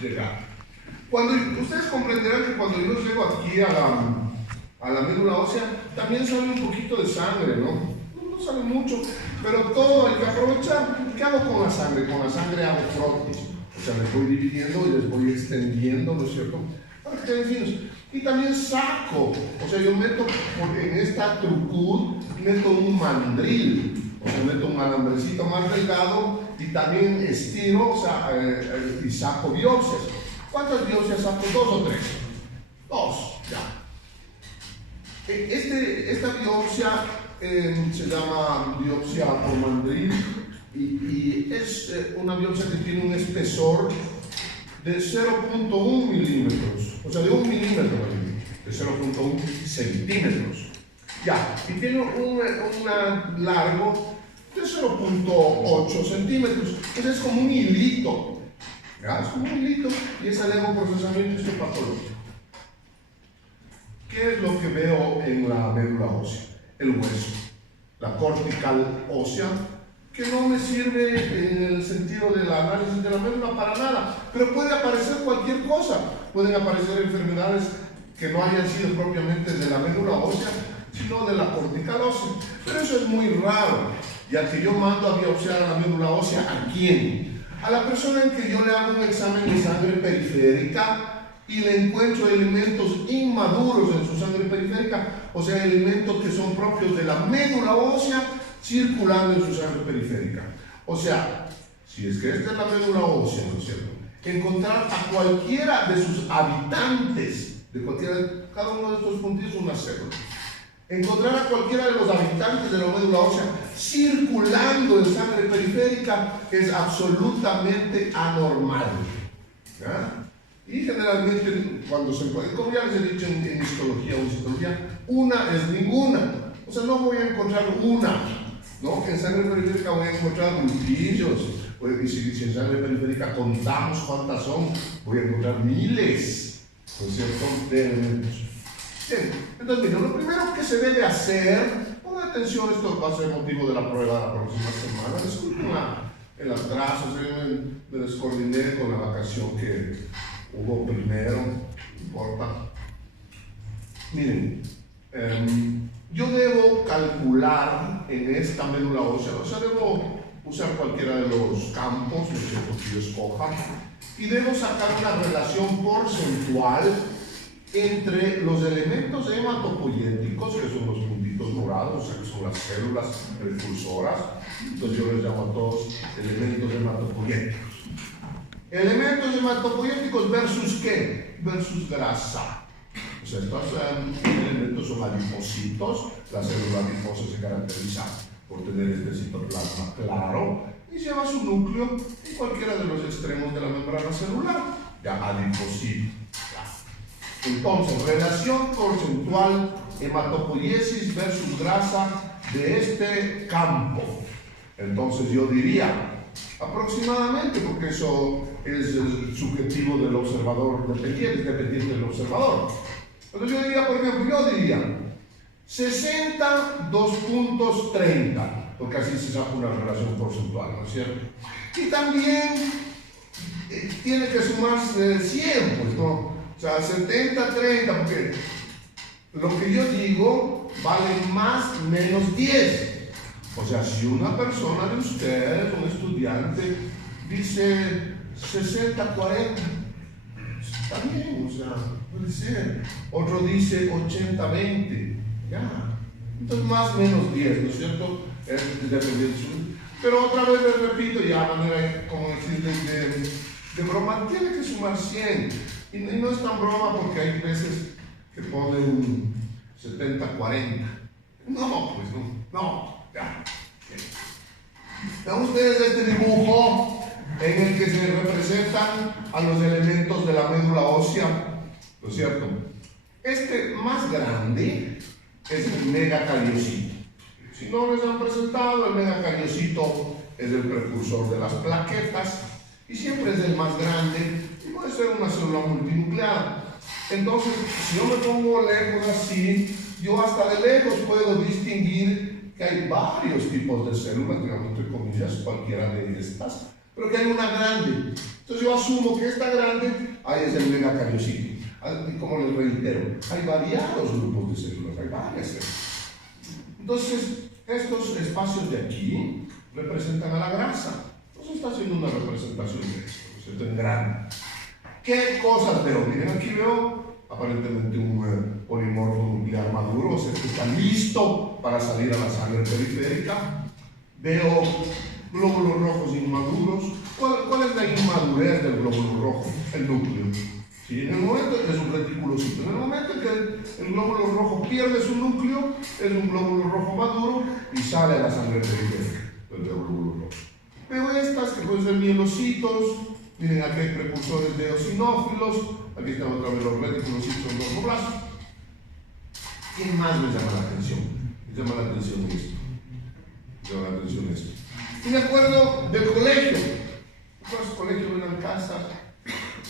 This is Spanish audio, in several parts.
llegar. Ustedes comprenderán que cuando yo llego aquí a la médula ósea, también sale un poquito de sangre, ¿no? No sale mucho, pero todo hay que aprovechar. ¿Qué hago con la sangre? Con la sangre hago frotis. O sea, les voy dividiendo y les voy extendiendo, ¿no es cierto? Para que queden finos. Y también saco, o sea, yo meto en esta trucud, meto un mandril, o sea, meto un alambrecito más delgado y también estiro, o sea, y saco biopsias. ¿Cuántas biopsias saco? ¿2 o 3? 2, ya. Esta biopsia se llama biopsia por mandril y es una biopsia que tiene un espesor de 0.1 milímetros, o sea, de 1 milímetro, de 0.1 centímetros. Ya, y tiene un largo de 0.8 centímetros. Entonces es como un hilito, ¿ya? Es como un hilito y es alevoprocesamiento histopatológico. ¿Qué es lo que veo en la médula ósea? El hueso, la cortical ósea, que no me sirve en el sentido del análisis de la médula para nada, pero puede aparecer cualquier cosa. Pueden aparecer enfermedades que no hayan sido propiamente de la médula ósea, sino de la cortical ósea. Pero eso es muy raro, ya que yo mando a biopsiar a la médula ósea, ¿a quién? A la persona en que yo le hago un examen de sangre periférica y le encuentro elementos inmaduros en su sangre periférica, o sea, elementos que son propios de la médula ósea circulando en su sangre periférica. O sea, si es que esta es la médula ósea, ¿no es cierto? Encontrar a cualquiera de sus habitantes, cada uno de estos puntillos es una célula. Encontrar a cualquiera de los habitantes de la médula ósea circulando en sangre periférica es absolutamente anormal, ¿ya? Y generalmente cuando se encuentra, como ya les he dicho en histología o citología, una es ninguna. O sea, no voy a encontrar una, ¿no? En sangre periférica voy a encontrar multillos, y si en sangre periférica contamos cuántas son, voy a encontrar miles, ¿no es cierto?, de elementos. Bien, entonces miren, lo primero que se debe hacer, pongan atención, esto va a ser motivo de la prueba de la próxima semana. Disculpen en las trazas, me descoordiné con la vacación que hubo primero, no importa. Miren, yo debo calcular en esta médula ósea, o sea, debo usar cualquiera de los campos, ¿no es cierto?, que yo escoja, y debo sacar una relación porcentual entre los elementos hematopoyéticos, que son los puntitos morados, o sea, que son las células precursoras. Entonces yo les llamo a todos elementos hematopoyéticos. Elementos hematopoyéticos versus ¿qué? Versus grasa. O sea, estos elementos son adipocitos. La célula adiposa se caracteriza por tener este citoplasma claro y lleva su núcleo en cualquiera de los extremos de la membrana celular, ya adipocito. Entonces, relación porcentual hematopoiesis versus grasa de este campo. Entonces yo diría aproximadamente, porque eso es el subjetivo del observador dependiente del observador. Entonces yo diría, por ejemplo, 60, 2.30, porque así se saca una relación porcentual, ¿no es cierto? Y también tiene que sumarse 100, pues, ¿no? O sea, 70, 30, porque lo que yo digo vale más menos 10. O sea, si una persona de ustedes, un estudiante, dice 60, 40, está bien, o sea, puede ser. Otro dice 80, 20, ya. Entonces, más menos 10, ¿no es cierto? Pero otra vez les repito, ya a manera, como decir, de broma, tiene que sumar 100. Y no es tan broma porque hay veces que ponen 70, 40. No, pues no, ya. Vean ustedes este dibujo en el que se representan a los elementos de la médula ósea, ¿no es cierto? Este más grande es el megacariocito. Si no les han presentado, el megacariocito es el precursor de las plaquetas y siempre es el más grande y puede ser una célula multinuclear. Entonces, si yo me pongo lejos así, yo hasta de lejos puedo distinguir que hay varios tipos de células, digamos entre comillas, cualquiera de estas, pero que hay una grande. Entonces yo asumo que esta grande, ahí es el megacariocito. Y como les reitero, hay variados grupos de células, hay varias células. Entonces, estos espacios de aquí representan a la grasa. Entonces está haciendo una representación de esto, ¿no? En grande. ¿Qué cosas veo? Miren, aquí veo aparentemente un polimorfo nuclear maduro, o sea, que está listo para salir a la sangre periférica. Veo glóbulos rojos inmaduros. ¿Cuál es la inmadurez del glóbulo rojo? El núcleo. ¿Sí? En el momento en que es un reticulocito, en el momento en que el glóbulo rojo pierde su núcleo, es un glóbulo rojo maduro y sale a la sangre periférica del glóbulo rojo. Veo estas que pueden ser mielocitos. Miren, aquí hay precursores de eosinófilos. Aquí están otra vez los reticulocitos normoblastos. ¿Qué más me llama la atención? Me llama la atención esto. Me llama la atención esto. Y me acuerdo del colegio. ¿Cuántos colegios ven en casa?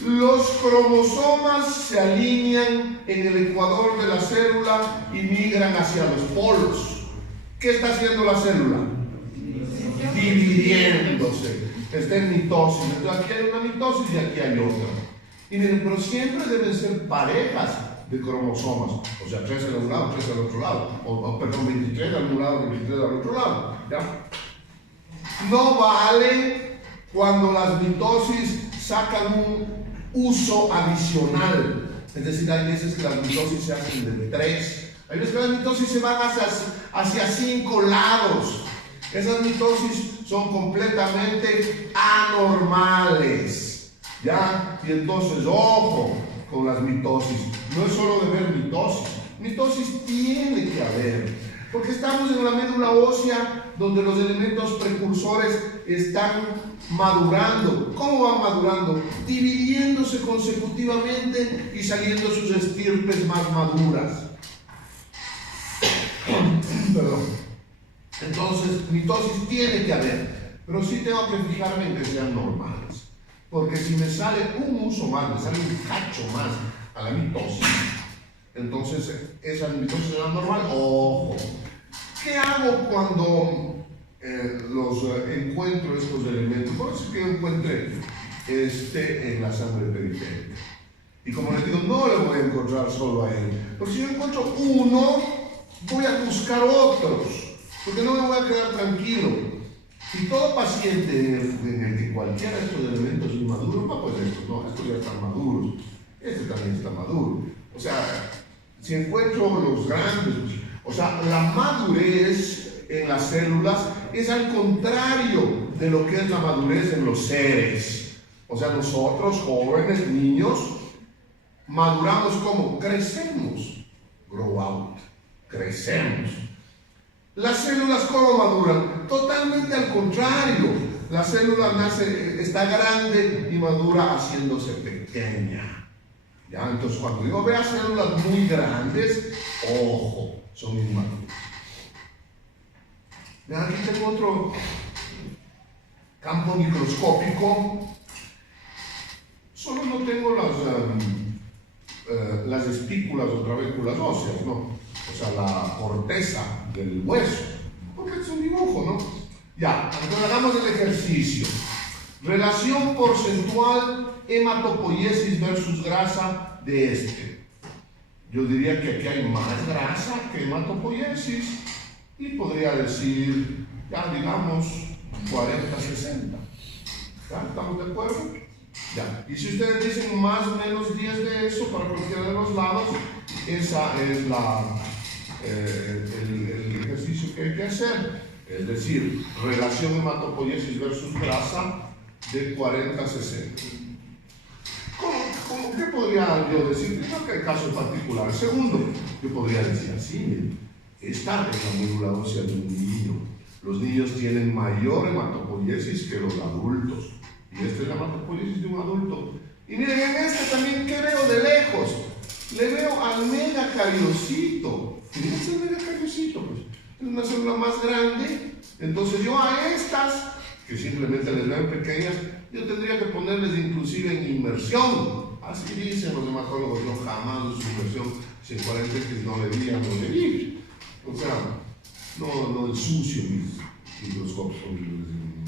Los cromosomas se alinean en el ecuador de la célula y migran hacia los polos. ¿Qué está haciendo la célula? Dividiéndose. Está en mitosis. Entonces aquí hay una mitosis y aquí hay otra. Y miren, pero siempre deben ser parejas de cromosomas. O sea, 13 de un lado, 13 del otro lado. Perdón, 23 de un lado, 23 del otro lado. ¿Ya? No vale cuando las mitosis sacan un uso adicional. Es decir, hay veces que las mitosis se hacen de 3. Hay veces que las mitosis se van hacia 5 lados. Esas mitosis son completamente anormales. ¿Ya? Y entonces, ojo con las mitosis. No es solo de ver mitosis. Mitosis tiene que haber. Porque estamos en la médula ósea donde los elementos precursores están madurando. ¿Cómo van madurando? Dividiéndose consecutivamente y saliendo sus estirpes más maduras. Perdón. Entonces, mitosis tiene que haber, pero sí tengo que fijarme en que sean normales. Porque si me sale un uso más, me sale un cacho más a la mitosis, entonces esa mitosis será normal. Ojo. ¿Qué hago cuando encuentro estos elementos? Por eso que yo encuentre en la sangre periférica. Y como les digo, no le voy a encontrar solo a él. Porque si yo encuentro uno, voy a buscar otros. Porque no me voy a quedar tranquilo. Y todo paciente en el que cualquiera de estos elementos es maduro, pues estos ya están maduros. Este también está maduro. O sea, si encuentro los grandes, o sea, la madurez en las células es al contrario de lo que es la madurez en los seres. O sea, nosotros, jóvenes, niños, maduramos como crecemos. Grow out. Crecemos. Las células, ¿cómo maduran? Totalmente al contrario. La célula está grande y madura haciéndose pequeña. ¿Ya? Entonces, cuando yo vea células muy grandes, ojo, son inmaduras. Aquí tengo otro campo microscópico. Solo no tengo las espículas o trabéculas óseas, ¿no? O sea, la corteza del hueso, porque es un dibujo, ¿no? Ya, entonces hagamos el ejercicio. Relación porcentual hematopoiesis versus grasa de este. Yo diría que aquí hay más grasa que hematopoiesis y podría decir, ya digamos, 40-60. ¿Ya? ¿Estamos de acuerdo? Ya. Y si ustedes dicen más o menos 10 de eso para cualquiera de los lados, esa es el ejercicio que hay que hacer. Es decir, relación hematopoiesis versus grasa de 40-60. ¿Qué podría yo decir? Primero, que el caso es particular. Segundo, yo podría decir así: está en la médula ósea de un niño. Los niños tienen mayor hematopoiesis que los adultos. Y esta es la hematopoiesis de un adulto. Y miren, en este también, ¿qué veo de lejos? Le veo al megacariocito. Miren ese megacariocito, pues. Es una célula más grande. Entonces yo a estas, que simplemente les veo pequeñas, yo tendría que ponerles inclusive en inmersión. Así dicen los hematólogos. Yo jamás uso inmersión sin 40X no le diría, no le diría. O sea, no ensucio mis microscopios con inmersión.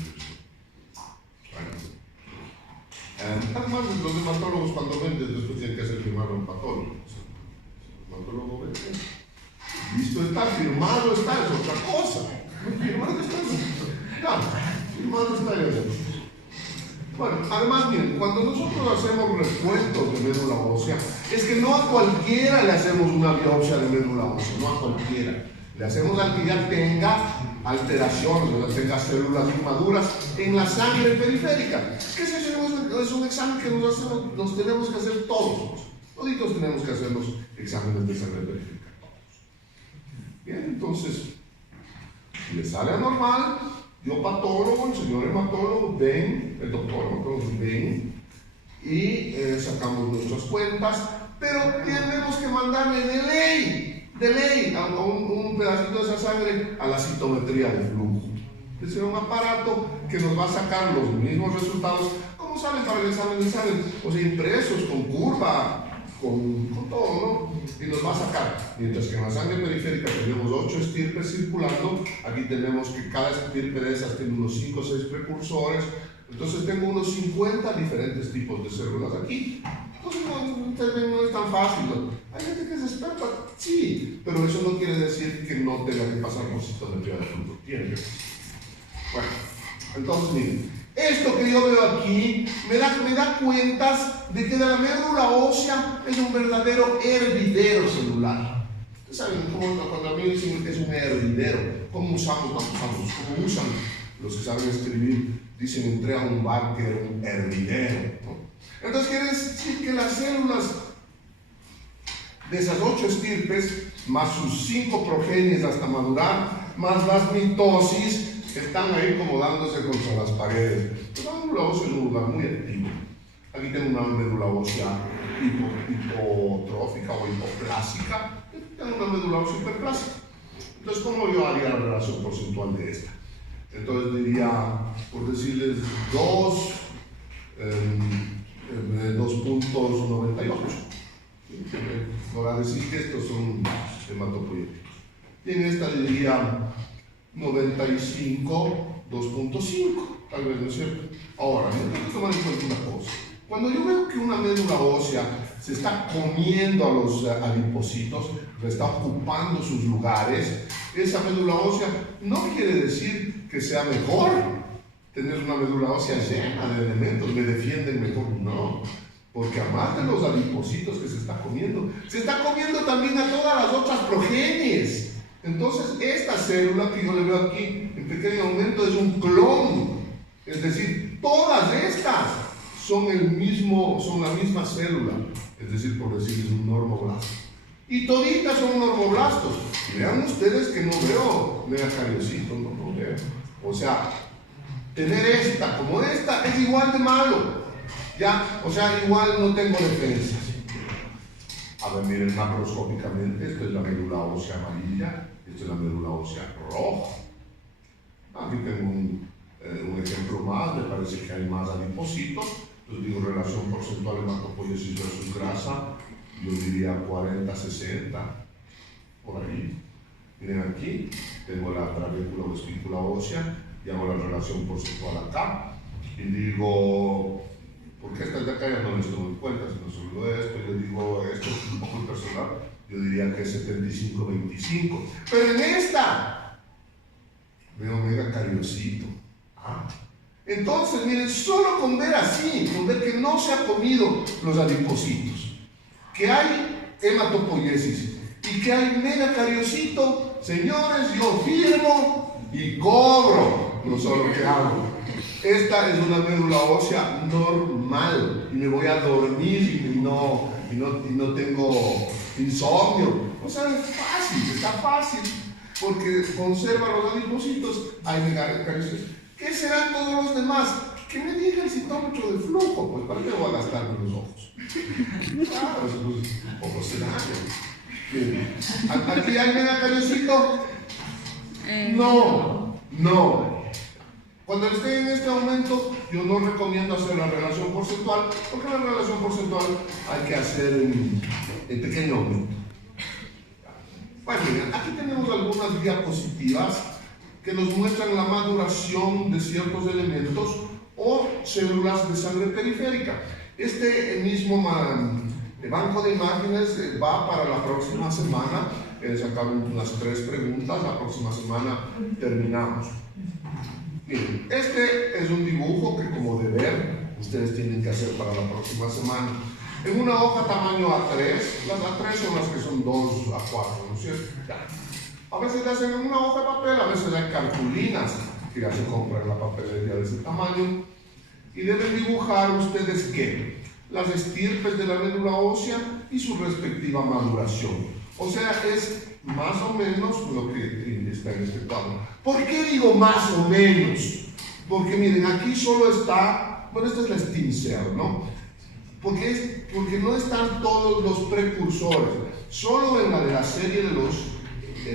Bueno. Además, los hematólogos cuando venden después tienen que hacer firmar a un patólogo. El hematólogo vende. Listo está, firmado está, es otra cosa. Firmado está, firmado está. Bueno, además, miren, cuando nosotros hacemos recuentos de médula ósea, es que no a cualquiera le hacemos una biopsia de médula ósea, no a cualquiera. Le hacemos al que ya tenga alteraciones, que tenga células inmaduras en la sangre periférica. ¿Qué es eso? Es un examen que nos tenemos que hacer todos. Toditos tenemos que hacer los exámenes de sangre periférica. Bien, entonces, si le sale anormal, yo patólogo, el señor hematólogo, ven, el doctor hematólogo, ven y sacamos nuestras cuentas, pero tenemos que mandarle de ley a un pedacito de esa sangre a la citometría de flujo. Es un aparato que nos va a sacar los mismos resultados, como salen para el examen de sangre, o sea, impresos con curva, con todo, ¿no? Y nos va a sacar. Mientras que en la sangre periférica tenemos 8 estirpes circulando, aquí tenemos que cada estirpe de esas tiene unos 5 o 6 precursores, entonces tengo unos 50 diferentes tipos de células aquí. Entonces no es tan fácil, ¿no? Hay gente que es experta, sí, pero eso no quiere decir que no tenga que pasar por citometría de flujo. Tiene que pasar. Bueno, entonces miren, esto que yo veo aquí me da cuentas de que la médula ósea es un verdadero hervidero celular. Ustedes saben cómo cuando a mí dicen que es un hervidero, ¿cómo usamos? ¿Cómo usan los que saben escribir? Dicen, entré a un bar que era un hervidero, ¿no? Entonces quiere decir que las células de esas 8 estirpes, más sus 5 progenies hasta madurar, más las mitosis, están ahí como dándose contra las paredes. La médula ósea es un lugar muy activo. Aquí tengo una médula ósea hipotrófica o hipoplásica, tengo una médula ósea hiperplásica. Entonces, ¿cómo yo haría la relación porcentual de esta? Entonces diría, por decirles, 2.98. Para decir que estos son hematopoyéticos. Y en esta diría 95, 2.5, tal vez, ¿no es cierto? Ahora, tengo que tomar en cuenta una cosa. Cuando yo veo que una médula ósea se está comiendo a los adipocitos, se está ocupando sus lugares, esa médula ósea no quiere decir que sea mejor tener una médula ósea llena de elementos, me defienden mejor, no. Porque además de los adipocitos que se está comiendo también a todas las otras progenies. Entonces, esta célula que yo le veo aquí en pequeño aumento es un clon. Es decir, todas estas son la misma célula. Es decir, por decir, es un normoblasto. Y toditas son normoblastos. Vean ustedes que no veo megacariocitos, no veo. O sea, tener esta como esta es igual de malo. Ya, o sea, igual no tengo defensas. A ver, miren macroscópicamente, esto es la médula ósea amarilla, esto es la médula ósea roja. Aquí tengo un ejemplo más, me parece que hay más adipocitos. Entonces digo relación porcentual hematopoiesis versus grasa, yo diría 40-60, por ahí. Miren aquí, tengo la trabécula o espícula ósea, y hago la relación porcentual acá, y digo, porque estas de acá ya no les tomo en cuenta, si no se olvidó de esto, yo digo, esto es un poco personal, yo diría que es 75-25. Pero en esta, veo megacariocito. Entonces, miren, solo con ver así, con ver que no se ha comido los adipocitos, que hay hematopoiesis y que hay megacariocito, señores, yo firmo y cobro, no solo que hago. Esta es una médula ósea normal y me voy a dormir y no tengo insomnio. O sea, es fácil, está fácil, porque conserva los adipocitos, hay megacariocitos. ¿Qué serán todos los demás? Que me diga el citómetro de flujo, pues ¿para qué voy a gastarme los ojos? Claro, pues, ojos serán. ¿Aquí hay megacariocito? No. Cuando esté en este aumento, yo no recomiendo hacer la relación porcentual, porque la relación porcentual hay que hacer en pequeño aumento. Bueno, miren, aquí tenemos algunas diapositivas que nos muestran la maduración de ciertos elementos o células de sangre periférica. Este mismo banco de imágenes va para la próxima semana. Sacaron unas 3 preguntas, la próxima semana terminamos. Miren, este es un dibujo que, como deber, ustedes tienen que hacer para la próxima semana. En una hoja tamaño A3, las A3 son las que son 2 a 4, ¿no es cierto? Ya. A veces le hacen en una hoja de papel, a veces hay cartulinas que ya se compran en la papelería de ese tamaño. Y deben dibujar ustedes ¿qué? Las estirpes de la médula ósea y su respectiva maduración. O sea, es más o menos lo que está en este cuadro. ¿Por qué digo más o menos? Porque miren, aquí solo está, bueno, esta es la stem cell, ¿no? Porque no están todos los precursores. Solo en la de la serie de los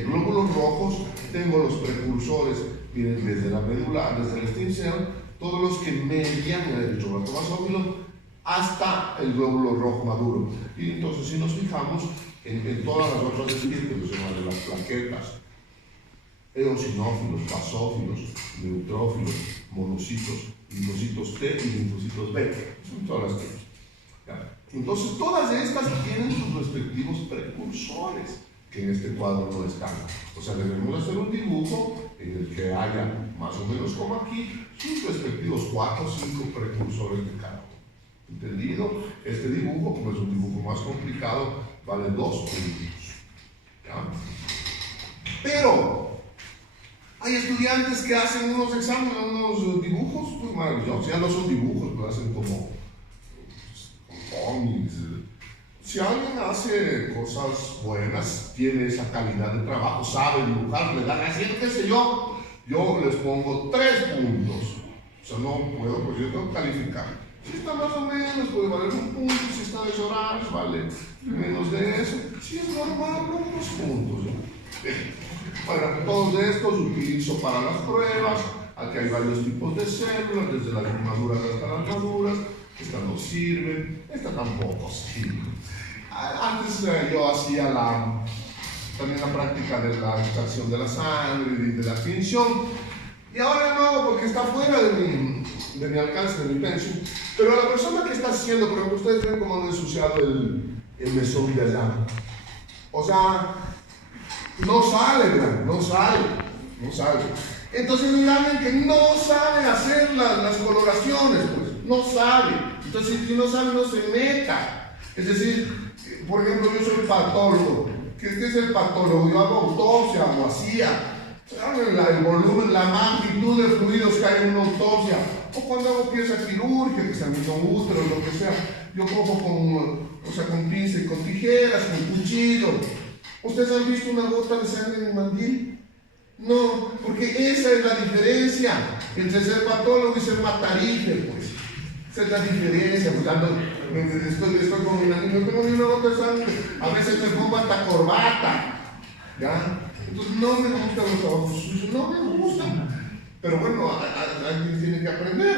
glóbulos rojos tengo los precursores. Miren, desde la médula, desde el stem cell, todos los que median el eritroblastómilo hasta el glóbulo rojo maduro. Y entonces, si nos fijamos en todas las otras estirpes, de las plaquetas, eosinófilos, basófilos, neutrófilos, monocitos, linfocitos T y linfocitos B, son todas las tipos. Entonces, todas estas tienen sus respectivos precursores, que en este cuadro no están. O sea, debemos hacer un dibujo en el que haya, más o menos como aquí, sus respectivos 4 o 5 precursores de cada uno. ¿Entendido? Este dibujo, como es un dibujo más complicado, vale 2 puntos. ¿Ya? Pero hay estudiantes que hacen unos exámenes, unos dibujos muy maravillosos. Ya no son dibujos, lo hacen como cómics. Si alguien hace cosas buenas, tiene esa calidad de trabajo, sabe dibujar, le dan así, qué sé yo les pongo 3 puntos. O sea, no puedo, pues yo tengo que calificar. Si está más o menos, puede valer 1 punto. Si está de llorar, vale menos de eso. Si es normal, unos puntos, ¿no? Bueno, todos estos utilizo para las pruebas. Aquí hay varios tipos de células, desde las inmaduras hasta las maduras. Esta no sirve, esta tampoco sirve. Antes yo hacía también la práctica de la extracción de la sangre y de la tinción. Y ahora no hago porque está fuera de mi alcance, de mi pensión. Pero a la persona que está haciendo, por ejemplo, ustedes ven cómo han ensuciado el mesón de allá. O sea, no sale, ¿verdad? No sale. Entonces hay alguien que no sabe hacer las coloraciones, pues, no sabe. Entonces, si no sabe, no se meta. Es decir, por ejemplo, yo soy patólogo. ¿Qué es el patólogo? Yo hago autopsia, hago vacía. El volumen, la magnitud de fluidos que hay en una autopsia. O cuando hago pieza quirúrgica, que sea un útero, lo que sea, yo cojo con pinza y con tijeras, con cuchillo. ¿Ustedes han visto una gota de sangre en el mandil? No, porque esa es la diferencia entre ser patólogo y ser matarife, pues. Esa es la diferencia, pues, estoy con mi amigo, no tengo ni una gota de sangre, a veces me pongo hasta corbata, ¿ya? Entonces no me gustan los trabajos sucios, no me gustan. Pero bueno, alguien tiene que aprender.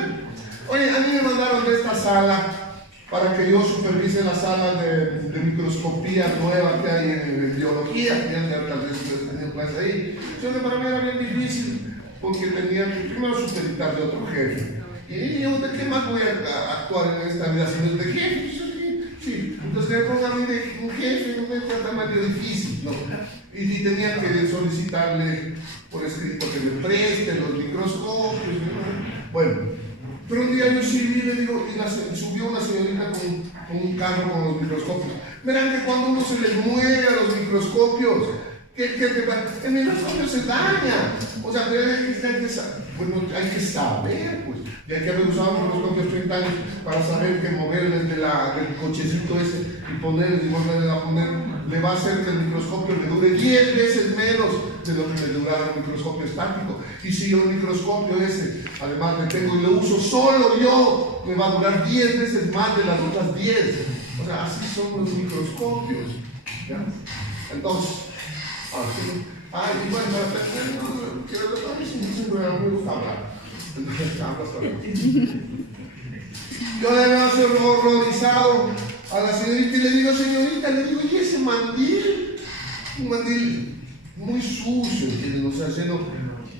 Oye, a mí me mandaron de esta sala para que yo supervise la sala de microscopía nueva que hay en biología, que tal vez ustedes tenían clase ahí. Entonces para mí era bien difícil, porque tenía que primero supeditar de otro jefe. Y yo, ¿de qué más voy a actuar en esta vida si no es de jefe? Sí, entonces me pongo a mí de un jefe, no me trata más de difícil, ¿no? Y tenía que solicitarle por escrito que me preste los microscopios, ¿no? Bueno, pero un día yo sí le digo, y subió una señorita con un carro con los microscopios. Verán que cuando uno se les mueve a los microscopios, el microscopio se daña. O sea, hay que saber, pues. Y hay que haber usado microscopios 30 años para saber que moverles del cochecito ese y ponerles y volverles a poner, le va a hacer que el microscopio le dure 10 veces menos de lo que le durara un microscopio estático. Y si yo el microscopio ese, además le tengo y lo uso solo yo, me va a durar 10 veces más de las otras 10. O sea, así son los microscopios, ¿ya? Entonces, y bueno, a mí siempre me gusta hablar. Yo le veo hacer horrorizado a la señorita y le digo, ¿y ese mandil? Un mandil muy sucio, ¿entienden? O sea, lleno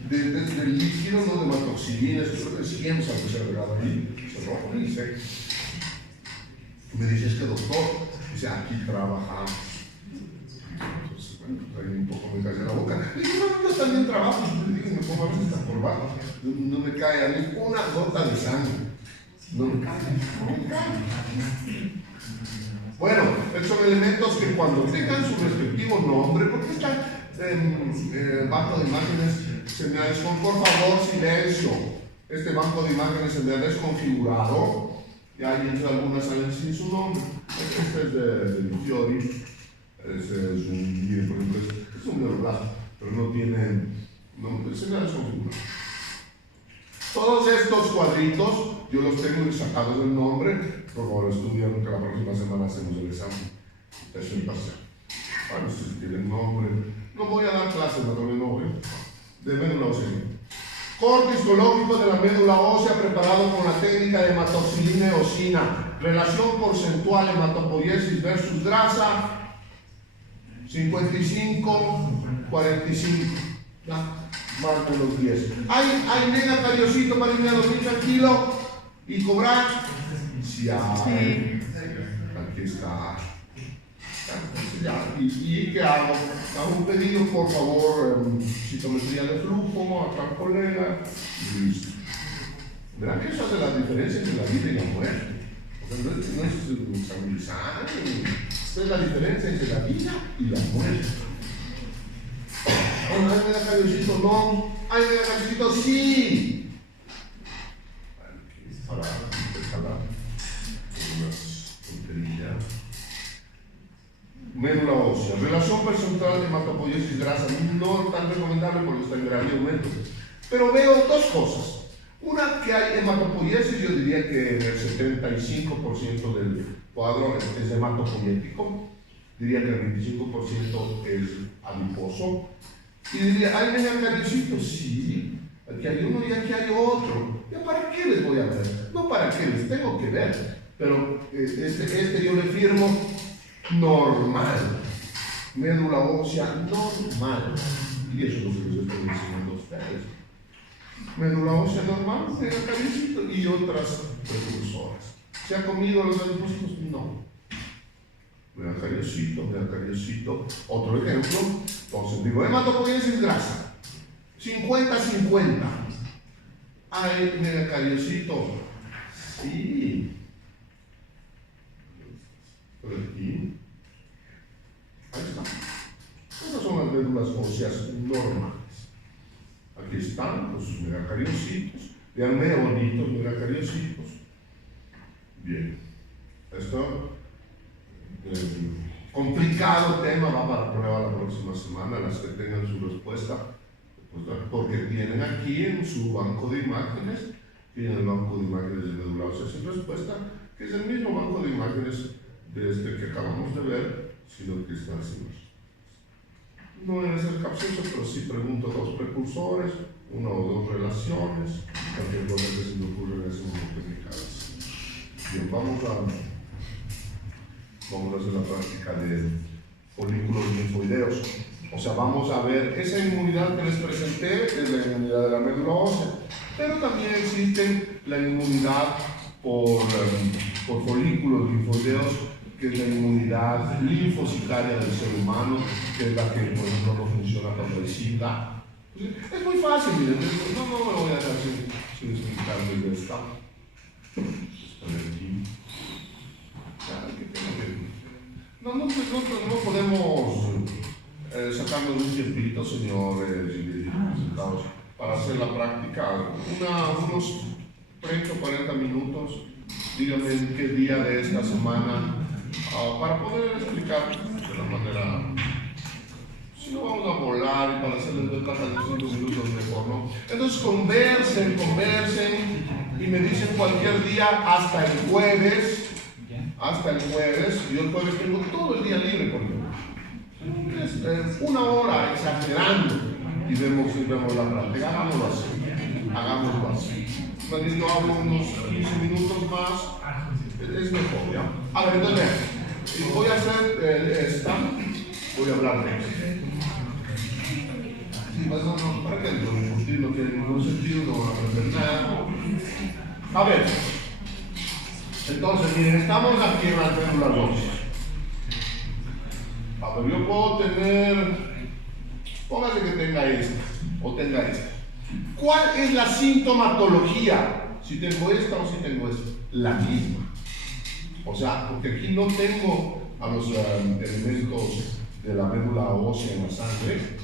del líquido, no de hematoxilina, eso es piensa que se ha regado ahí, se rojo, y dice. Me dice, es que doctor, dice, aquí trabajamos. Entonces, bueno, pues ahí un poco me cae en la boca. Y digo, no, yo también trabajo, y digo, me pongo a veces esta corbata, no me cae a mí una gota de sangre. No me cae, no me cae. Bueno, son elementos que cuando tengan su respectivo nombre, porque está en banco de imágenes, se me ha desconfigurado, por favor, silencio. Este banco de imágenes se me ha desconfigurado. Y ahí entre algunas salen sin su nombre. Este es de Fiori. Este es un, por ejemplo, es un neuroplasto, pero no tiene nombre, se me ha desconfigurado. Todos estos cuadritos yo los tengo sacados del nombre. Por favor, estudian que la próxima semana hacemos el examen. Es el parcial. Bueno, si tienen nombre. No voy a dar clases, no voy. De médula ósea. Corte histológico de la médula ósea preparado con la técnica de hematoxilina eosina. Relación porcentual hematopoiesis versus grasa. 55, 45. Más o menos 10. Hay megacariocito para irme a dormir tranquilo y cobrar. Sí, hay. Aquí está. ¿Y qué hago? Hago un pedido, por favor, citometría de flujo, a tal colega, y listo. Verán que eso hace la diferencia entre la vida y la muerte. Porque no es sanguinante, es la diferencia entre la vida y la muerte. Bueno, ¿hay megacariocito? No. ¿Hay megacariocito? Sí. Para escalar unas tonterías. Médula ósea. Relación porcentual de hematopoiesis grasa. No tan recomendable porque está en grave aumento. Pero veo dos cosas. Una, que hay hematopoiesis, yo diría que el 75% del cuadro es hematopoyético. Diría que el 25% es adiposo. Y diría, ¿hay megacariocitos? Sí. Aquí hay uno y aquí hay otro. ¿Ya para qué les voy a ver? No para qué les tengo que ver. Pero este yo le firmo normal. Médula ósea normal. Y eso es lo que les estoy enseñando a ustedes. Médula ósea normal, megacariocito y otras precursoras. ¿Se ha comido los adipocitos? No. Megacariocito. Otro ejemplo. Entonces digo, hematopoiesis grasa. 50-50. ¿Hay megacariocito? Sí. Por aquí. Ahí está. Estas son las médulas óseas normales. Aquí están los megacariocitos. Veanme bonitos megacariocitos. Bien. Esto complicado tema, va para prueba la próxima semana, las que tengan su respuesta, pues, porque tienen aquí en su banco de imágenes, tienen el banco de imágenes de médula ósea sin respuesta, que es el mismo banco de imágenes de este que acabamos de ver, sino que está sin respuesta. No debe ser capcioso, pero sí pregunto dos precursores, una o dos relaciones, cualquier cosa que se me ocurre en ese momento en mi cabeza. Bien, vamos a hacer la práctica de folículos linfoideos. O sea, vamos a ver esa inmunidad que les presenté, es la inmunidad de la médula ósea, pero también existe la inmunidad por folículos linfoideos, que es la inmunidad linfocitaria del ser humano, que es la que, por ejemplo, no funciona cuando hay SIDA. Es muy fácil, miren, no me voy a dejar sin explicarles esta. Aquí. No podemos sacarnos un tiempito, señores y sentados, para hacer la práctica. Unos 30 o 40 minutos, díganme en qué día de esta semana, para poder explicar de la manera. Si no vamos a volar y para hacerles ventaja de 5 minutos mejor, ¿no? Entonces conversen y me dicen cualquier día hasta el jueves. Hasta el jueves, yo el jueves tengo todo el día libre, por ejemplo. Una hora exagerando y vemos la práctica. Hagámoslo así. Entonces yo hablo unos 15 minutos más, es mejor, ¿ya? A ver, entonces vean, voy a hacer esta, voy a hablar de esto. pues no, ¿para qué discutir? No tiene ningún sentido, no van a aprender nada. A ver, entonces, miren, estamos aquí en las médulas óseas. A ver, yo puedo tener, póngase que tenga esta, o tenga esta. ¿Cuál es la sintomatología? Si tengo esta o si tengo esta. La misma. O sea, porque aquí no tengo a los elementos de la médula ósea en la sangre.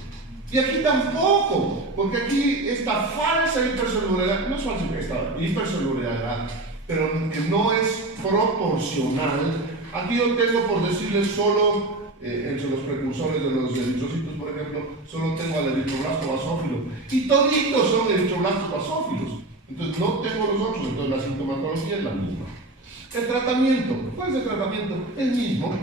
Y aquí tampoco, porque aquí esta falsa hipercelularidad, no es falsa, esta hipercelularidad, pero que no es proporcional. Aquí yo tengo, por decirles, solo entre los precursores de los eritrocitos, por ejemplo, solo tengo al eritroblasto basófilo. Y toditos son eritroblastos basófilos. Entonces no tengo los otros, entonces la sintomatología es la misma. El tratamiento, ¿cuál es el tratamiento? El mismo,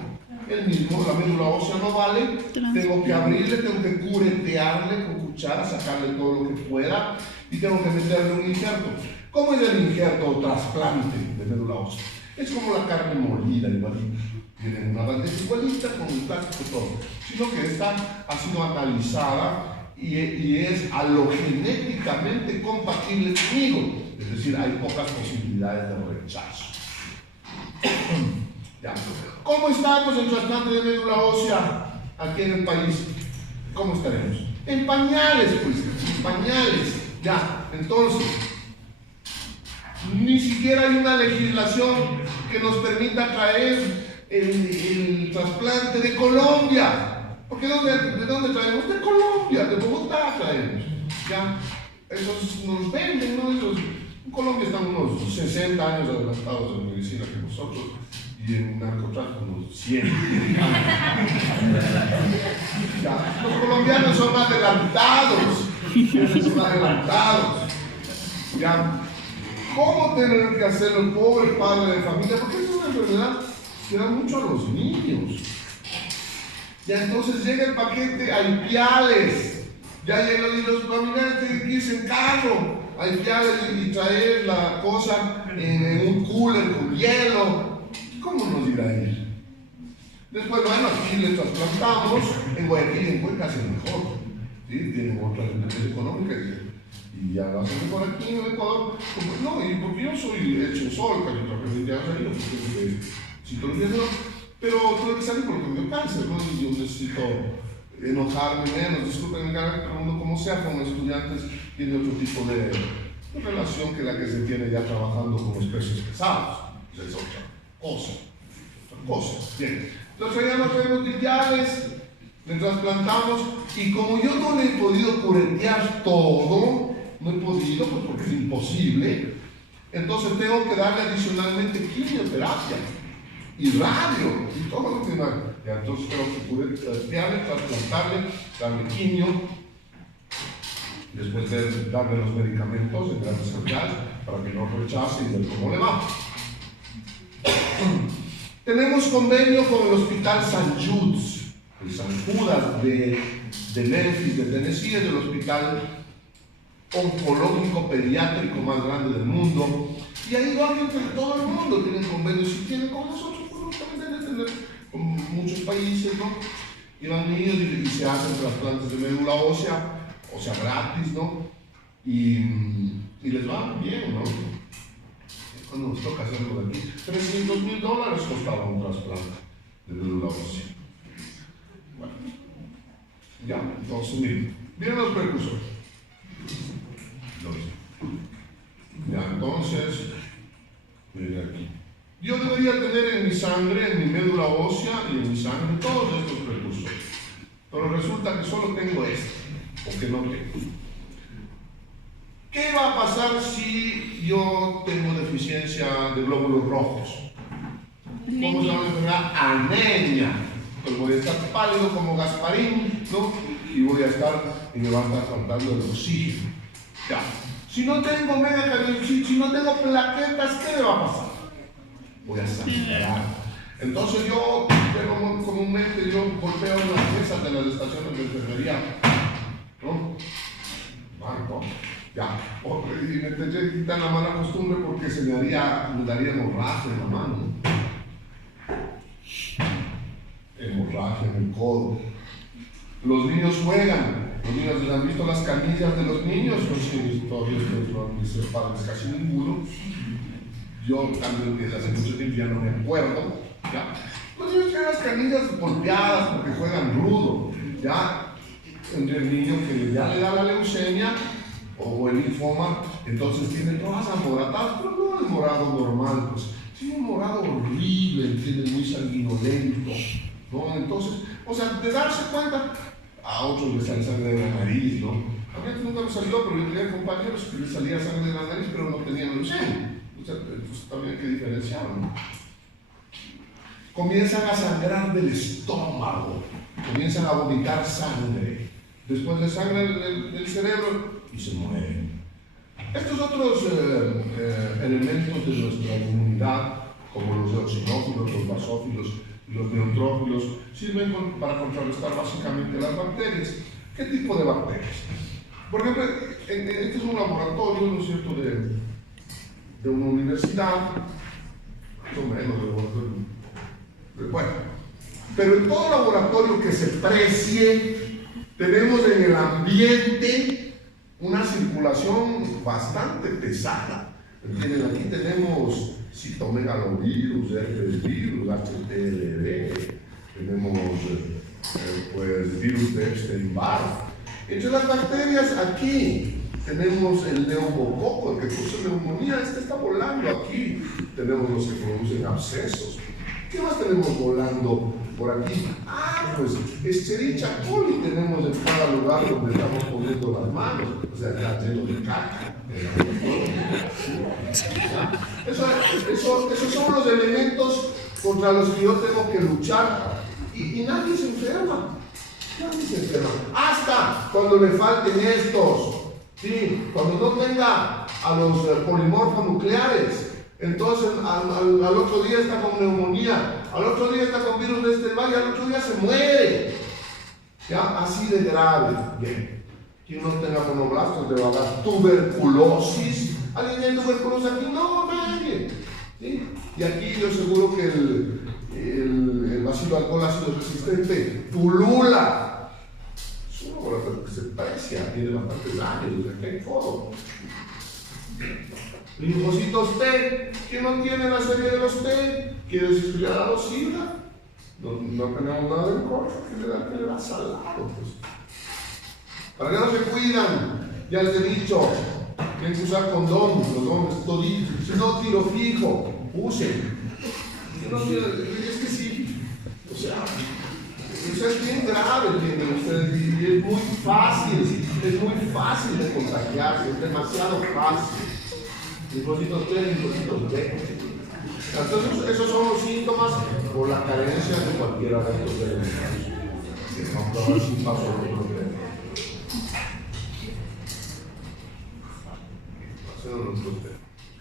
la médula ósea no vale, tengo que abrirle, tengo que curetearle con cuchara, sacarle todo lo que pueda y tengo que meterle un injerto. ¿Cómo es el injerto o trasplante de médula ósea? Es como la carne molida, igualita. Tiene una bandeja igualita con el plástico todo, sino que esta ha sido analizada y es alogenéticamente compatible conmigo, es decir, hay pocas posibilidades de rechazo. Ya. ¿Cómo estamos en trasplante de médula ósea aquí en el país? ¿Cómo estaremos? En pañales, pues, en pañales. Ya, entonces, ni siquiera hay una legislación que nos permita traer el trasplante de Colombia. Porque ¿de dónde traemos? De Colombia, de Bogotá traemos. Ya, esos nos venden, ¿no? Esos, en Colombia están unos 60 años adelantados en medicina que nosotros, y en narcotráfico unos 100. Ya, los colombianos son adelantados. Son adelantados. Ya. ¿Cómo tener que hacer el pobre padre de familia? Porque es una enfermedad que da mucho a los niños. Ya entonces llega el paquete, hay piales. Ya llegan los familiares tienen que irse en carro, hay piales y traer la cosa en un cooler con hielo. ¿Cómo nos irá a ir? Después, bueno, aquí le trasplantamos, en Guayaquil, en Cuenca es mejor. ¿Sí? Tienen otras entidades económicas y ya lo hacen mejor aquí en el Ecuador. No, y porque yo soy hecho sol, que yo trabajé 20 años ahí, porque citología no, pero tuve que salir porque me dio cáncer, ¿no? Y yo necesito enojarme menos, disculpen el carácter, pero uno como sea con estudiantes tiene otro tipo de relación que la que se tiene ya trabajando con los pesos pesados. Es otra cosa. Bien. Entonces ya nos vemos lineales, le trasplantamos y como yo no le he podido curetear todo, no he podido, pues porque es imposible, entonces tengo que darle adicionalmente quimioterapia y radio y todo lo que demás. Entonces tengo que curetearle, trasplantarle, darle quimio, después de darle los medicamentos en grandes cantidades para que no rechace y ver cómo le va. Tenemos convenio con el Hospital San Judas, el San Judas de Memphis, de Tennessee, es el hospital oncológico pediátrico más grande del mundo. Y ahí van entre todo el mundo, tienen convenios y tienen con nosotros, pues también deben tener con muchos países, ¿no? Y van niños y se hacen trasplantes de médula ósea, o sea, gratis, ¿no? Y les va bien, ¿no? Cuando nos toca hacerlo de aquí, $300,000 costaba un trasplante de médula ósea. Bueno, ya, entonces miren los precursores. Ya, entonces, miren aquí. Yo debería tener en mi sangre, en mi médula ósea y en mi sangre todos estos precursores. Pero resulta que solo tengo este, o que no tengo. ¿Qué va a pasar si yo tengo deficiencia de glóbulos rojos? ¿Cómo se llama la enfermedad? Anemia. Pues voy a estar pálido como Gasparín, ¿no? Y voy a estar, y me va a estar faltando el oxígeno. Ya. Si no tengo si no tengo plaquetas, ¿qué me va a pasar? Voy a sangrar. Entonces yo, comúnmente yo golpeo las mesas de las estaciones de enfermería, ¿no? Banco. Ya, y me tendría que quitar la mala costumbre porque me daría hemorragia en la mano. Hemorragia en el codo. Los niños juegan Los niños han visto las canillas de los niños, no sé, todavía no han visto padres casi ninguno. Yo también desde hace mucho tiempo ya no me acuerdo. ¿Ya? Los niños tienen las canillas golpeadas porque juegan rudo. ¿Ya? Entre el niño que ya le da la leucemia o el linfoma, entonces tiene todas las moratadas, pero no el morado normal, pues, sino un morado horrible, ¿entiendes? Muy sanguinolento, ¿no? Entonces, o sea, de darse cuenta, a otros les sale sangre de la nariz, ¿no? A mí nunca me salió, pero yo tenía compañeros que les salía sangre de la nariz, pero no tenían leucemia. O sea, entonces también hay que diferenciarlo, ¿no? Comienzan a sangrar del estómago, comienzan a vomitar sangre, después les sangra el cerebro y se mueren. Estos otros elementos de nuestra inmunidad, como los eosinófilos, los basófilos y los neutrófilos, sirven para contrarrestar básicamente las bacterias. ¿Qué tipo de bacterias? Por ejemplo, este es un laboratorio, ¿no es cierto?, de una universidad, más o menos de laboratorio. Bueno, pero en todo laboratorio que se precie, tenemos en el ambiente una circulación bastante pesada. ¿Entienden? Aquí tenemos citomegalovirus, herpes virus, HTLV, tenemos pues virus de Epstein-Barr. Entre las bacterias aquí tenemos el neumococo, el que produce neumonía, este está volando aquí. Tenemos los que producen abscesos. ¿Qué más tenemos volando por aquí? Ah, pues Escherichia coli tenemos en cada lugar donde estamos poniendo las manos, o sea, ya lleno de caca. Esos son los elementos contra los que yo tengo que luchar y nadie se enferma. Nadie se enferma. Hasta cuando le falten estos, ¿sí? Cuando no tenga a los polimorfos nucleares. Entonces al otro día está con neumonía, al otro día está con virus de Epstein-Barr y al otro día se muere. ¿Ya? Así de grave. Bien. Quien no tenga monoblastos le va a dar tuberculosis. ¿Alguien tiene tuberculosis aquí? No, nadie. ¿Sí? Y aquí yo seguro que el bacilo alcohol ácido resistente pulula. Es un laboratorio que se precia, tiene bastantes años, aquí hay todo. Linfocitos T, ¿quién no tiene la serie de los T? ¿Quiere decir que le ha dado SIDA? No tenemos nada en contra, que le da salado, pues. ¿Para qué no se cuidan? Ya les he dicho, tienen que usar condón, los hombres, toditos. Si no, tiro fijo, usen. Es que sí, o sea, es bien grave, ¿entienden ustedes? Y es muy fácil de contagiarse, es demasiado fácil. Linfocitos T, linfocitos B. Entonces, esos son los síntomas por la carencia de cualquiera de estos elementos. Vamos a ver si paso otro problema.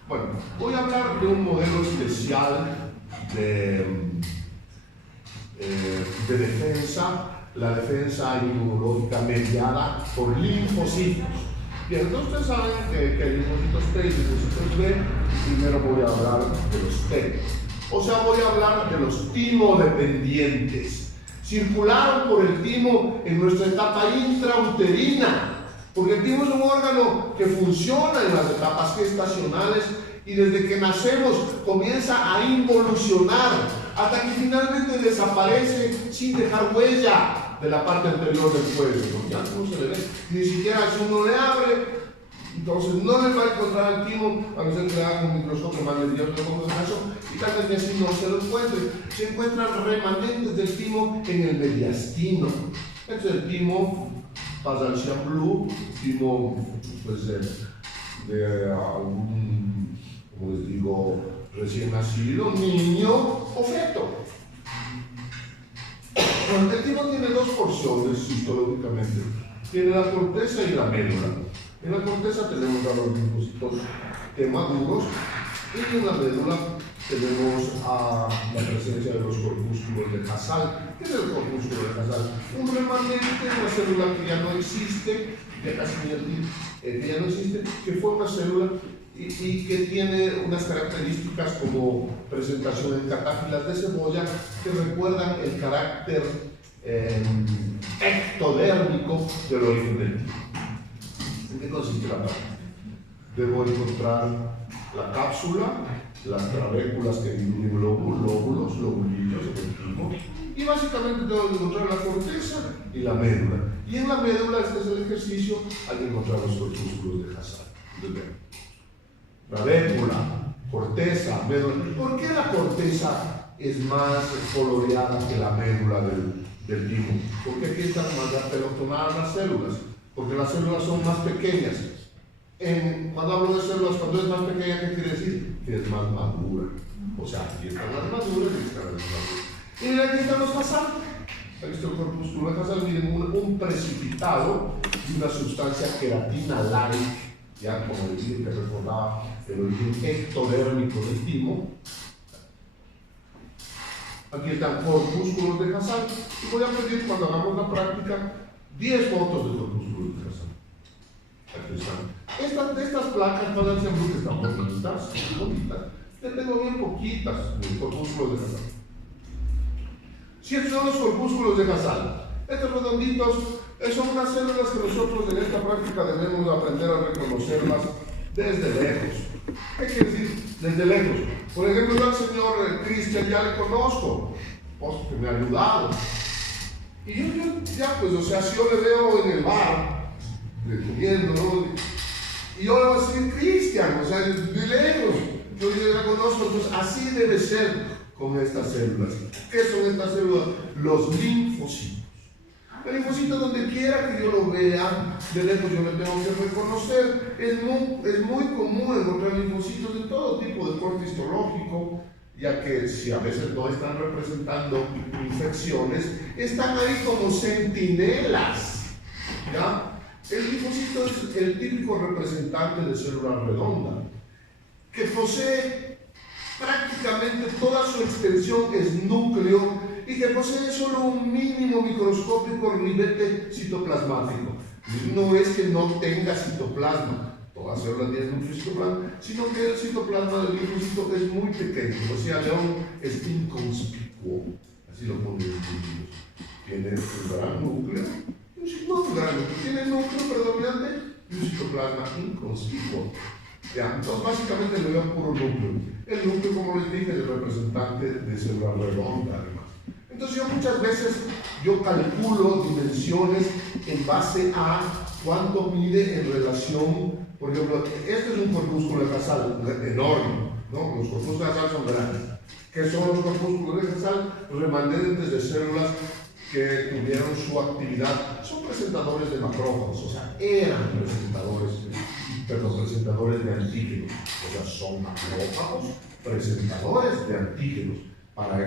Bueno, voy a hablar de un modelo especial de defensa, la defensa inmunológica mediada por linfocitos. Bien, entonces ustedes saben que hay linfocitos T y linfocitos B. Primero voy a hablar de los T. O sea, voy a hablar de los timodependientes. Circularon por el timo en nuestra etapa intrauterina, porque el timo es un órgano que funciona en las etapas gestacionales y desde que nacemos comienza a involucionar hasta que finalmente desaparece sin dejar huella de la parte anterior del cuello, ¿no? Ya no se le ve, ni siquiera si uno le abre, entonces no le va a encontrar el timo, a no ser que le haga un microscopio más de Dios de caso, y tal vez así no se lo encuentre. Se encuentran remanentes del timo en el mediastino. Entonces el timo pasa al Chamblou, timo pues de algún, como les digo, recién nacido, niño o feto. Bueno, el timo tiene dos porciones histológicamente. Tiene la corteza y la médula. En la corteza tenemos a los linfocitos T maduros y en la médula tenemos a la presencia de los corpúsculos de Hasal. ¿Qué es el corpúsculo de Hasal? Un remanente de una célula que ya no existe, ya casi que ya no existe, que fue una célula y que tiene unas características como presentación en catáfilas de cebolla que recuerdan el carácter ectodérmico del origen del timo. ¿En qué consiste la práctica? Debo encontrar la cápsula, las trabéculas que incluyen lóbulos, lobulillos en el timo, y básicamente tengo que encontrar la corteza y la médula. Y en la médula, este es el ejercicio, hay que encontrar los corpúsculos de Hassall. Trabécula, corteza, médula. ¿Por qué la corteza es más coloreada que la médula del timo? Porque aquí están más apelotonadas las células, porque las células son más pequeñas. Cuando hablo de células, cuando es más pequeña, ¿qué quiere decir? Que es más madura. O sea, aquí están las maduras y aquí están las maduras. Y mira, aquí están los Hassall. Aquí está el corpúsculo de Hassall. Miren, un precipitado de una sustancia queratina-like, ya como decir que recordaba el origen ectodérmico del timo. Aquí están corpúsculos de Hassall. Y voy a pedir, cuando hagamos la práctica, 10 fotos de corpúsculos de Hassall. Aquí están. Estas placas, todas las que están bonitas, yo tengo bien poquitas corpúsculos de Hassall. Si estos son los corpúsculos de Hassall, estos redonditos son unas células que nosotros en esta práctica debemos aprender a reconocerlas desde lejos. ¿Qué quiere decir? Desde lejos. Por ejemplo, yo al señor Cristian ya le conozco, que me ha ayudado. Y yo ya, pues, o sea, si yo le veo en el bar, comiendo, ¿no? Y yo le voy a decir Cristian, o sea, de lejos, yo ya la conozco, entonces así debe ser con estas células. ¿Qué son estas células? Los linfocitos. El linfocito, donde quiera que yo lo vea, de lejos yo lo tengo que reconocer. Es muy común encontrar linfocitos de todo tipo de corte histológico, ya que si a veces no están representando infecciones, están ahí como centinelas, ¿ya? El linfocito es el típico representante de célula redonda, que posee prácticamente toda su extensión es núcleo y que posee solo un mínimo microscópico ribete citoplasmático. No es que no tenga citoplasma, todas las células tienen núcleo citoplasma, sino que el citoplasma del linfocito es muy pequeño, o sea, León es inconspicuo, así lo ponen los estudios. Tiene un gran núcleo, no un gran núcleo, tiene núcleo predominante y un citoplasma inconspicuo. Ya, entonces básicamente le veo puro núcleo. El núcleo, como les dije, es el representante de célula redonda, además. Entonces yo muchas veces calculo dimensiones en base a cuánto mide en relación, por ejemplo, este es un corpúsculo de Hassall enorme, ¿no? Los corpúsculos de Hassall son grandes. ¿Qué son los corpúsculos de Hassall? Remanentes de células que tuvieron su actividad, son presentadores de macrófagos, o sea, eran presentadores de antígenos, o sea, son macrófagos presentadores de antígenos para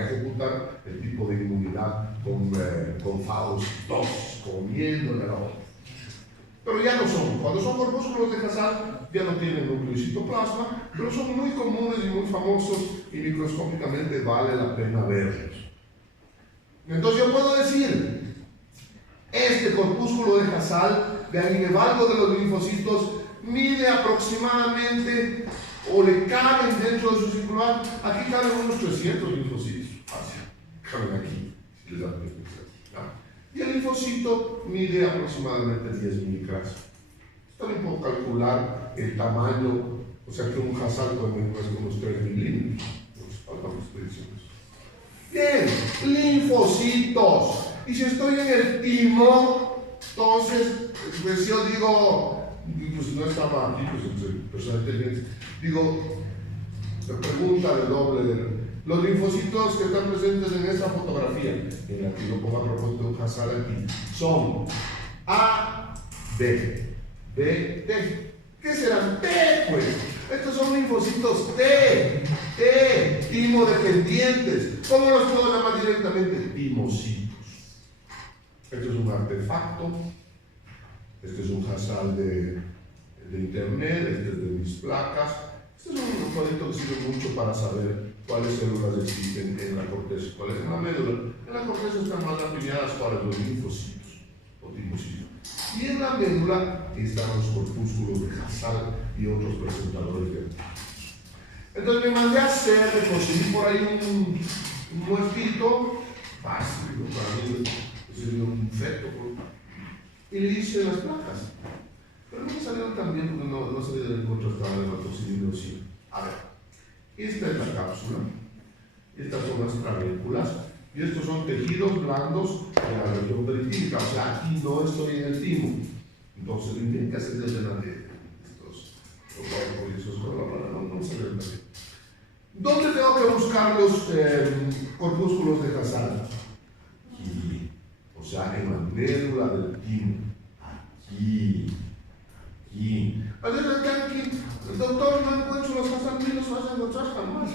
ejecutar el tipo de inmunidad con fagocitosis, comiendo el arroz. Pero ya no son, cuando son corpúsculos de Hassall ya no tienen núcleo y citoplasma, pero son muy comunes y muy famosos y microscópicamente vale la pena verlos. Entonces yo puedo decir, este corpúsculo de Hassall, de ahí me valgo de los linfocitos, mide aproximadamente, o le caben dentro de su circular, aquí caben unos 300 linfocitos, así, caben aquí, si les da y el linfocito mide aproximadamente 10 milicras. También puedo calcular el tamaño, o sea que un Hassall puede medir unos 3 milímetros, Bien, linfocitos. Y si estoy en el timo, entonces, pues yo digo, pues no estaba aquí, pues persona inteligente, digo, la pregunta de doble, los linfocitos que están presentes en esta fotografía, en la que yo pongo a propósito de un Hassall aquí, son A, B, B, T. ¿Qué serán? T, pues. Estos son linfocitos T, timo-dependientes. ¿Cómo los puedo llamar directamente? Timocitos. Esto es un artefacto. Este es un Hassall de internet, este es de mis placas. Este es un proyecto que sirve mucho para saber cuáles células existen en la corteza y cuáles en la médula. En la corteza están más afiliadas para los linfocitos o timocitos. Y en la médula están los corpúsculos de Hassall y otros presentadores de antígenos. Entonces me mandé a hacer, conseguí por ahí un muestrito fácil. ¿no? Para mí sería un feto. Y le hice las placas. Pero no me salieron tan bien porque no salía del contrastado de ratocinio, sí. A ver, esta es la cápsula, estas son las clavículas, y estos son tejidos blandos de la región peritínica. O sea, aquí no estoy en el timo. Entonces, lo que tienen que hacer es llenar de estos cuerpos y esos cosas para no se ven bien. ¿Dónde tengo que buscar los corpúsculos de Hasal? Aquí. O sea, en la médula del timo. Aquí. Aquí. A ver, aquí, el doctor no encuentro los Hasal, ni los vas a encontrar jamás.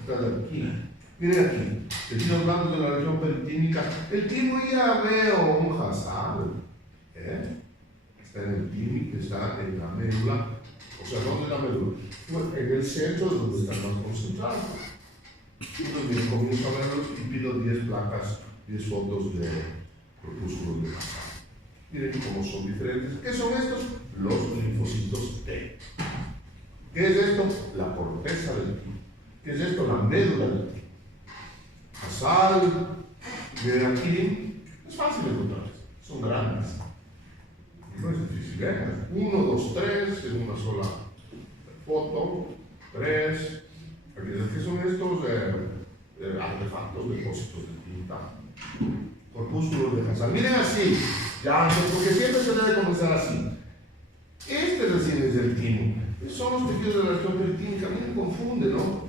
Están aquí. Miren aquí, tejidos blandos de la región peritínica. El timo ya veo un Hasal. Está en el timo, está en la médula. O sea, ¿dónde es la médula? Bueno, en el centro es donde están más concentrados. Entonces, comienzo a verlos y pido 10 placas, 10 fotos de corpúsculos de Hasal. Miren cómo son diferentes. ¿Qué son estos? Los linfocitos T. ¿Qué es esto? La corteza del timo. ¿Qué es esto? La médula del timo. Hasal, miren aquí, es fácil de encontrar. Son grandes. No es difícil, ¿eh? 1, 2, 3, en una sola foto. 3. ¿Qué son estos? Artefactos, depósitos de tinta. Corpúsculos de Hasal. Miren así, ya, porque siempre se debe comenzar así. Este recién es el timo. Son los tejidos de la región peritínica. A mí me confunde, ¿no?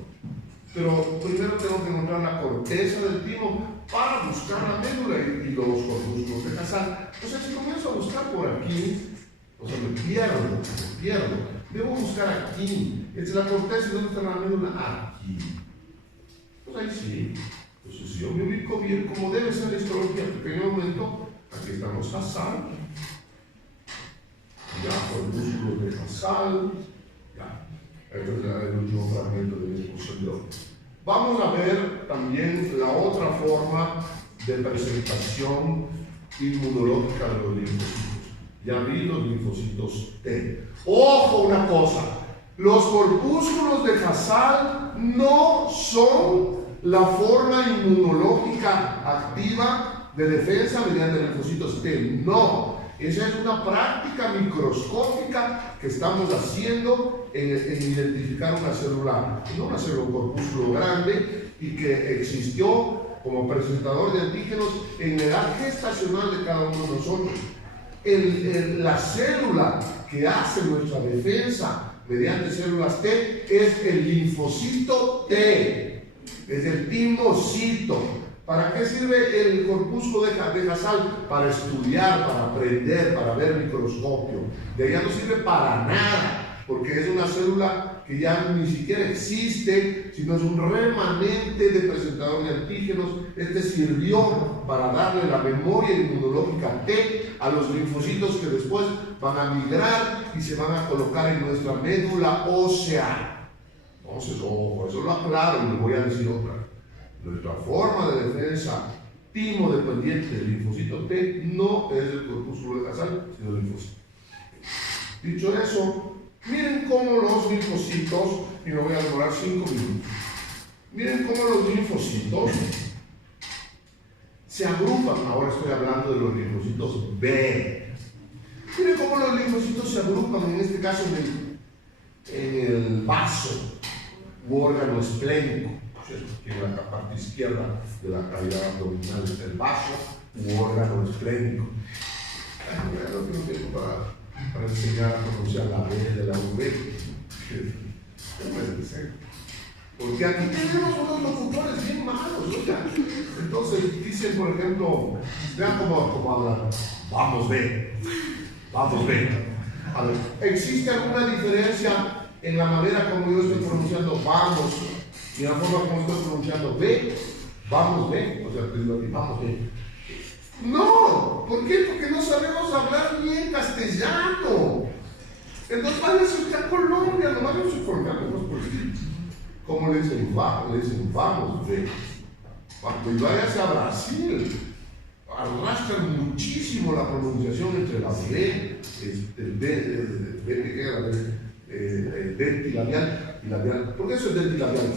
Pero primero tengo que encontrar la corteza del timo para buscar la médula y los corpúsculos de Hasal. O sea, si comienzo a buscar por aquí, o sea, me pierdo. Debo buscar aquí. Esta es la corteza y ¿dónde está la médula? Aquí. Pues ahí sí. Entonces, si yo me ubico bien, como debe ser la histología, pequeño momento, aquí están los Hasal. Ya, corpúsculos de Hasal. Ya. Este es el último fragmento de mi exposición. Vamos a ver también la otra forma de presentación inmunológica de los linfocitos. Ya vi los linfocitos T. Ojo una cosa, los corpúsculos de Hasal no son la forma inmunológica activa de defensa mediante linfocitos T. No. Esa es una práctica microscópica que estamos haciendo en identificar una célula, no una célula, un corpúsculo grande y que existió como presentador de antígenos en la edad gestacional de cada uno de nosotros. La célula que hace nuestra defensa mediante células T es el linfocito T, es el timocito. ¿Para qué sirve el corpúsculo de Hasal? Para estudiar, para aprender, para ver microscopio. De allá no sirve para nada, porque es una célula que ya ni siquiera existe, sino es un remanente de presentador de antígenos. Este sirvió para darle la memoria inmunológica T a los linfocitos que después van a migrar y se van a colocar en nuestra médula ósea. Entonces, ojo, eso lo aclaro y les voy a decir otra. Nuestra forma de defensa timo dependiente del linfocito T no es el corpúsculo de Hasal, sino el linfocito. Dicho eso, miren cómo los linfocitos, y me voy a demorar 5 minutos, miren cómo los linfocitos se agrupan. Ahora estoy hablando de los linfocitos B. Miren cómo los linfocitos se agrupan, en este caso en el vaso u órgano esplénico. Que en la parte izquierda de la cavidad abdominal está el vaso u órgano esplénico. No tengo tiempo para enseñar a pronunciar la B de la V. Porque aquí tenemos unos locutores bien malos, ¿verdad? Entonces dicen, por ejemplo, vean cómo hablan. Vamos B. Vamos B. A ver, ¿existe alguna diferencia en la manera como yo estoy pronunciando vamos y la forma como estoy pronunciando B? Vamos B. O sea, vamos B. No, ¿por qué? Porque no sabemos hablar bien castellano. Entonces váyase usted a Colombia, nomás yo soy colombiano, no es por aquí. ¿Cómo le dicen vamos? Le dicen vamos B. Y váyase a Brasil. Arrastran muchísimo la pronunciación entre la B, dentilabial y labial. ¿Por qué eso es dentilabial?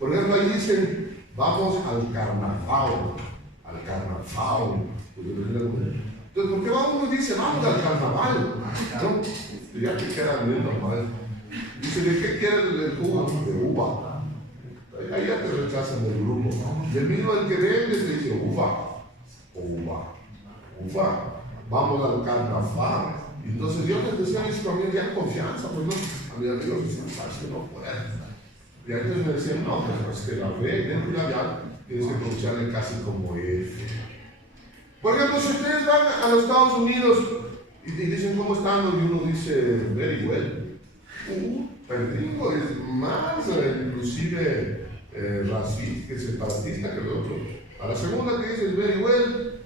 Por ejemplo, ahí dicen Vamos al carnaval. Al carnaval. Entonces, ¿por qué uno dice vamos al carnaval? ¿No? Ya que queda bien normal. Dice, ¿de qué quiere el jugo? De uva. Ahí ya te rechazan del grupo. Y el mismo el que vende te dice uva. Uva. Uva. Vamos al carnaval. Y entonces Dios les decía a mis familias, ya confianza, pues no. A mis amigos decían, sabes que no pueden. Y entonces me decían, no, pues es que la fe dentro de allá tienes que pronunciarle casi como F. Por ejemplo, si ustedes van a los Estados Unidos y dicen cómo están, y uno dice very well, el gringo es más inclusive racista, que separatista que el otro. A la segunda que dice very well.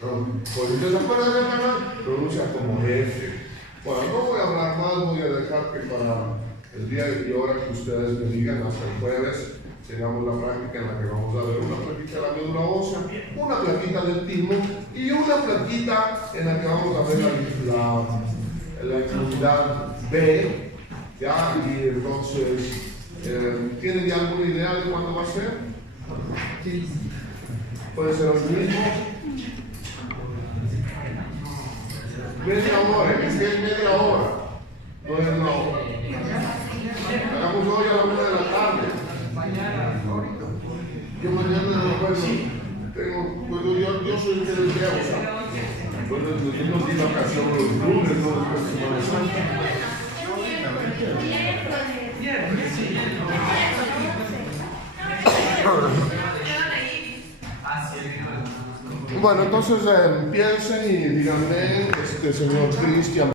Pues usted se acuerda de la pronuncia como F. Bueno, no voy a hablar más, voy a dejar que para el día y hora que ustedes me digan hasta el jueves tengamos la práctica en la que vamos a ver una plaquita de la médula ósea, una plaquita del timo y una plaquita en la que vamos a ver la inmunidad B. ¿Ya? Y entonces, ¿tienen ya alguna idea de cuándo va a ser? Puede ser hoy mismo. Media hora, es que es media hora. No es una hora. Hagamos hoy a la 1 de la tarde. Yo mañana, bueno, yo soy el que les veo, o sea, entonces yo no di vacación los lunes, no después de Semana Santa. Bueno, entonces piensen y díganme, señor Cristian.